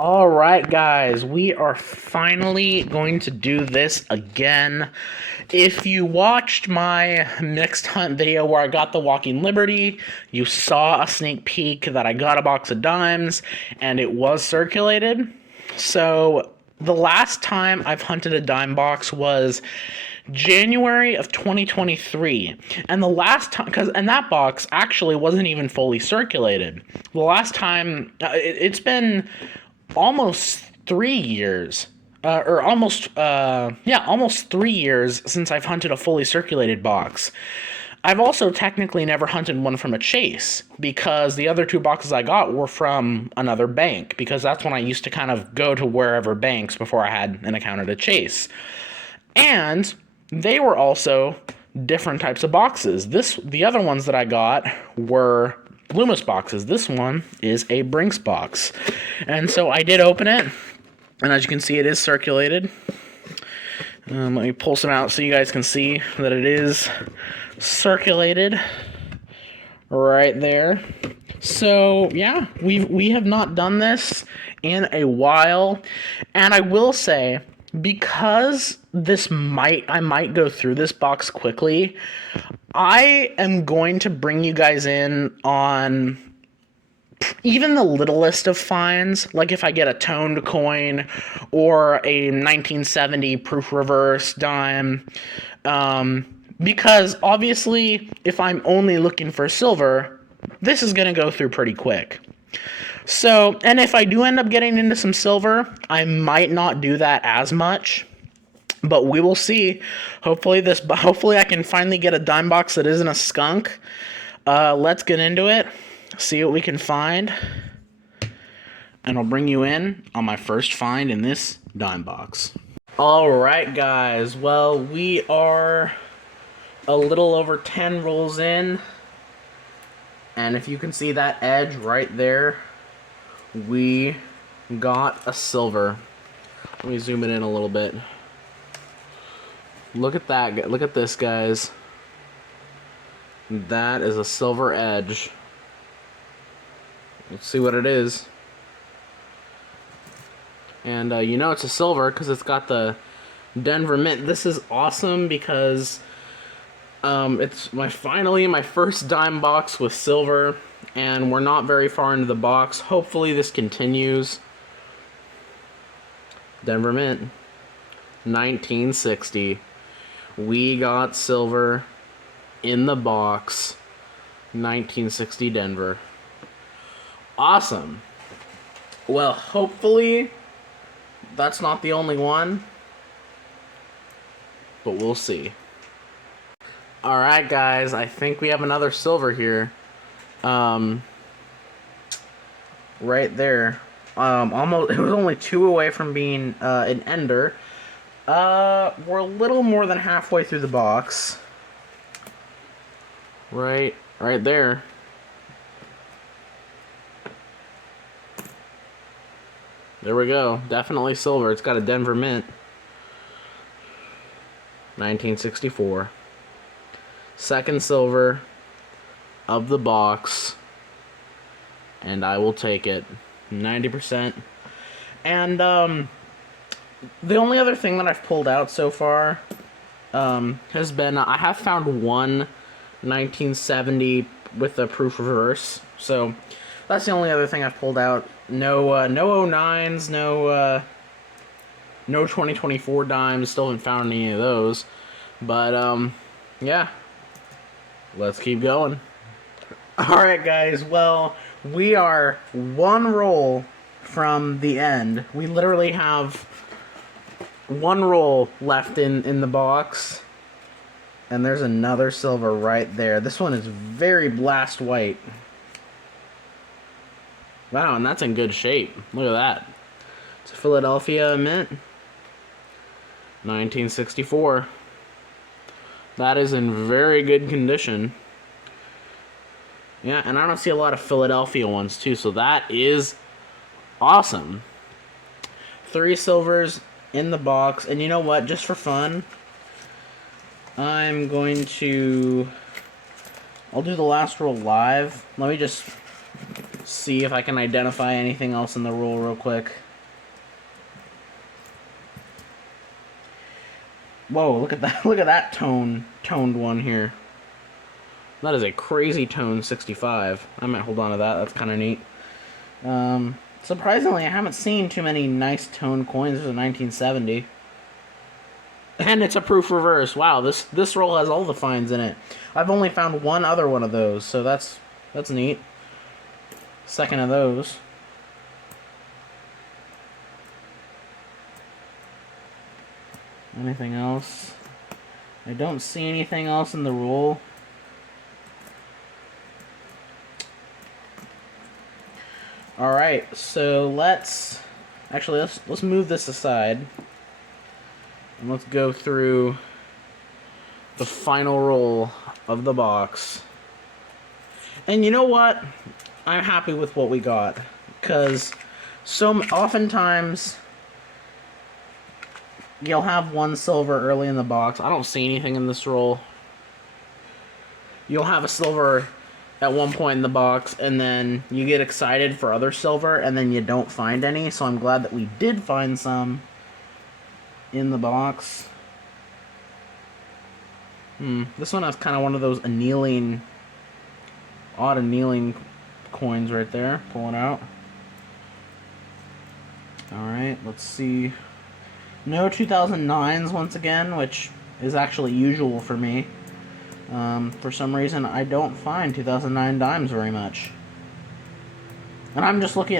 All right, guys, we are finally going to do this again. If you watched my mixed hunt video where I got the Walking Liberty, you saw a sneak peek that I got a box of dimes and it was circulated. So the last time I've hunted a dime box was January of 2023. And the last time, and that box actually wasn't even fully circulated. The last time, it's been almost 3 years. Almost 3 years since I've hunted a fully circulated box. I've also technically never hunted one from a chase because the other two boxes I got were from another bank because that's when I used to kind of go to wherever banks before I had an account at a chase. And they were also different types of boxes. The other ones that I got were Loomis boxes. This one is a Brinks box. And so I did open it, and as you can see, it is circulated. Let me pull some out so you guys can see that it is circulated right there. So yeah, we have not done this in a while, and I will say, because I might go through this box quickly, I am going to bring you guys in on even the littlest of finds, like if I get a toned coin or a 1970 proof reverse dime, because obviously if I'm only looking for silver, this is going to go through pretty quick. So, and if I do end up getting into some silver, I might not do that as much, but we will see. Hopefully I can finally get a dime box that isn't a skunk. Let's get into it, see what we can find, and I'll bring you in on my first find in this dime box. All right, guys. Well, we are a little over 10 rolls in, and if you can see that edge right there, we got a silver. Let me zoom it in a little bit. Look at that. Look at this, guys. That is a silver edge. Let's see what it is. And you know it's a silver because it's got the Denver Mint. This is awesome because it's finally my first dime box with silver, and we're not very far into the box. Hopefully this continues. Denver Mint, 1960. We got silver in the box, 1960 Denver. Awesome. Well, hopefully that's not the only one, but we'll see. Alright, guys, I think we have another silver here. Right there. Almost, it was only two away from being an ender. We're a little more than halfway through the box. Right there. There we go. Definitely silver. It's got a Denver Mint. 1964. Second silver of the box. And I will take it. 90%. And, the only other thing that I've pulled out so far, has been, I have found one 1970 with a proof reverse. So, that's the only other thing I've pulled out. No 09s, no 2024 dimes. Still haven't found any of those. But, yeah. Let's keep going. Alright, guys. Well, we are one roll from the end. We literally have one roll left in the box. And there's another silver right there. This one is very blast white. Wow, and that's in good shape. Look at that. It's a Philadelphia Mint. 1964. That is in very good condition. Yeah, and I don't see a lot of Philadelphia ones too, so that is awesome. 3 silvers in the box, and you know what? Just for fun, I'm going to... I'll do the last roll live. Let me just see if I can identify anything else in the roll real quick. Whoa, look at that. Look at that toned one here. That is a crazy tone 65. I might hold on to that. That's kind of neat. Surprisingly, I haven't seen too many nice toned coins for 1970. And it's a proof reverse. Wow, this roll has all the finds in it. I've only found one other one of those, so that's neat. Second of those. Anything else? I don't see anything else in the roll. All right, so let's move this aside. And let's go through the final roll of the box. And you know what? I'm happy with what we got, because oftentimes you'll have one silver early in the box. I don't see anything in this roll. You'll have a silver at one point in the box, and then you get excited for other silver, and then you don't find any. So I'm glad that we did find some in the box. This one has kind of one of those odd annealing coins right there. Pulling out. Alright, let's see. No 2009s once again, which is actually usual for me. For some reason, I don't find 2009 dimes very much. And I'm just looking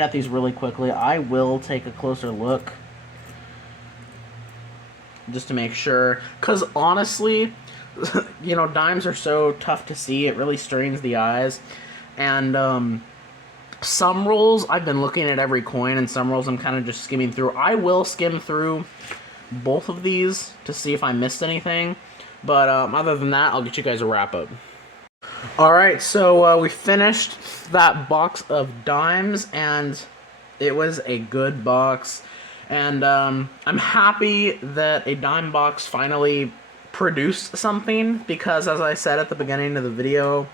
at these really quickly. I will take a closer look just to make sure, because honestly, you know, dimes are so tough to see. It really strains the eyes. And some rolls, I've been looking at every coin, and some rolls I'm kind of just skimming through. I will skim through both of these to see if I missed anything. But other than that, I'll get you guys a wrap-up. Alright, so we finished that box of dimes, and it was a good box. And I'm happy that a dime box finally produced something, because as I said at the beginning of the video,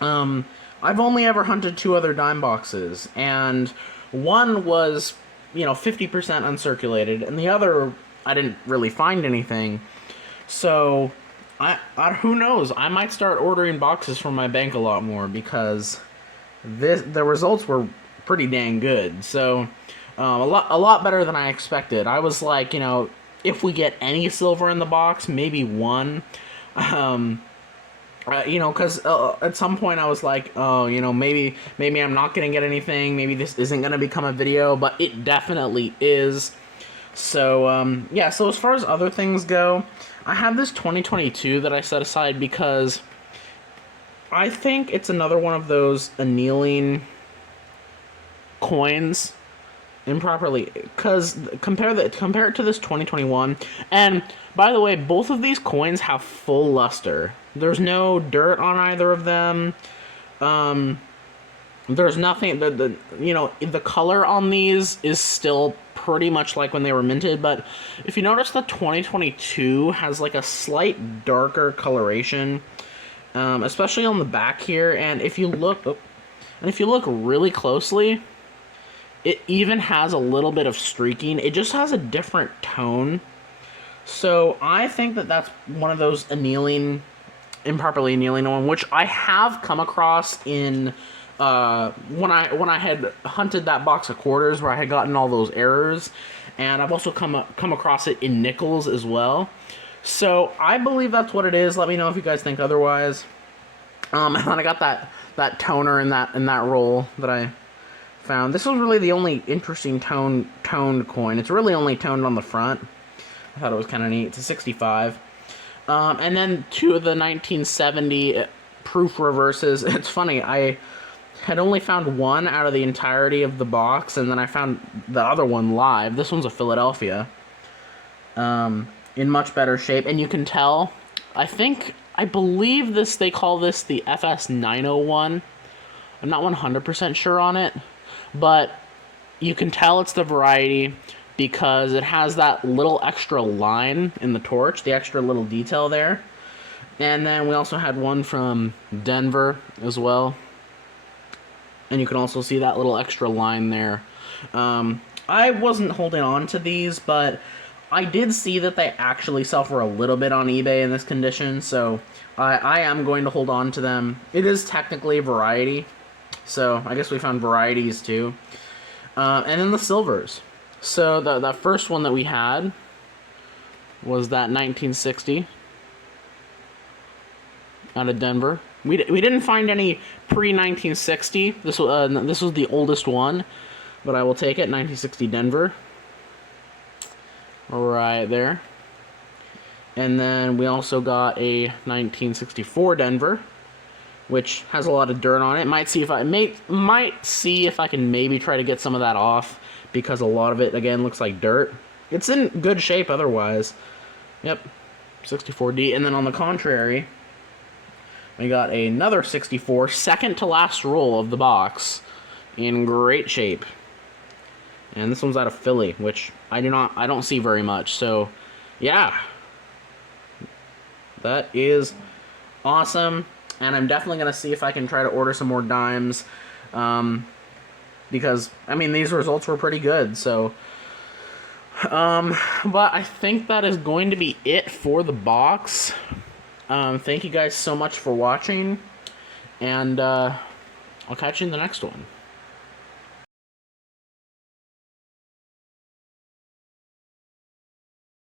I've only ever hunted 2 other dime boxes, and one was, you know, 50% uncirculated, and the other, I didn't really find anything. So, who knows? I might start ordering boxes from my bank a lot more, because the results were pretty dang good. So, a lot better than I expected. I was like, you know, if we get any silver in the box, maybe one. You know, because at some point I was like, oh, you know, maybe I'm not gonna get anything. Maybe this isn't gonna become a video, but it definitely is. So, yeah, so as far as other things go, I have this 2022 that I set aside because I think it's another one of those annealing coins improperly, because compare it to this 2021. And by the way, both of these coins have full luster. There's no dirt on either of them. There's nothing, you know, the color on these is still pretty much like when they were minted, but if you notice, the 2022 has like a slight darker coloration, especially on the back here, and if you look really closely, it even has a little bit of streaking. It just has a different tone. So I think that that's one of those improperly annealing one, which I have come across in when I had hunted that box of quarters where I had gotten all those errors, and I've also come across it in nickels as well. So I believe that's what it is. Let me know if you guys think otherwise. And then I got that toner in that roll that I found. This was really the only interesting toned coin. It's really only toned on the front. I thought it was kind of neat. It's a 65. And then 2 of the 1970 proof reverses. It's funny, I had only found one out of the entirety of the box, and then I found the other one live. This one's a Philadelphia. In much better shape, and you can tell, I believe they call this the FS 901. I'm not 100% sure on it, but you can tell it's the variety because it has that little extra line in the torch, the extra little detail there. And then we also had one from Denver as well, and you can also see that little extra line there. I wasn't holding on to these, but I did see that they actually sell for a little bit on eBay in this condition, so I am going to hold on to them. It is technically a variety, so I guess we found varieties too. And then the silvers. So the first one that we had was that 1960 out of Denver. We didn't find any pre-1960. This was the oldest one, but I will take it. 1960 Denver. Right there. And then we also got a 1964 Denver, which has a lot of dirt on it. Might see if I can maybe try to get some of that off, because a lot of it again looks like dirt. It's in good shape otherwise. Yep, 64D. And then on the contrary, we got another 64, second to last roll of the box, in great shape. And this one's out of Philly, which I don't see very much. So, yeah, that is awesome. And I'm definitely gonna see if I can try to order some more dimes, because I mean these results were pretty good. So, but I think that is going to be it for the box. Thank you guys so much for watching, and I'll catch you in the next one.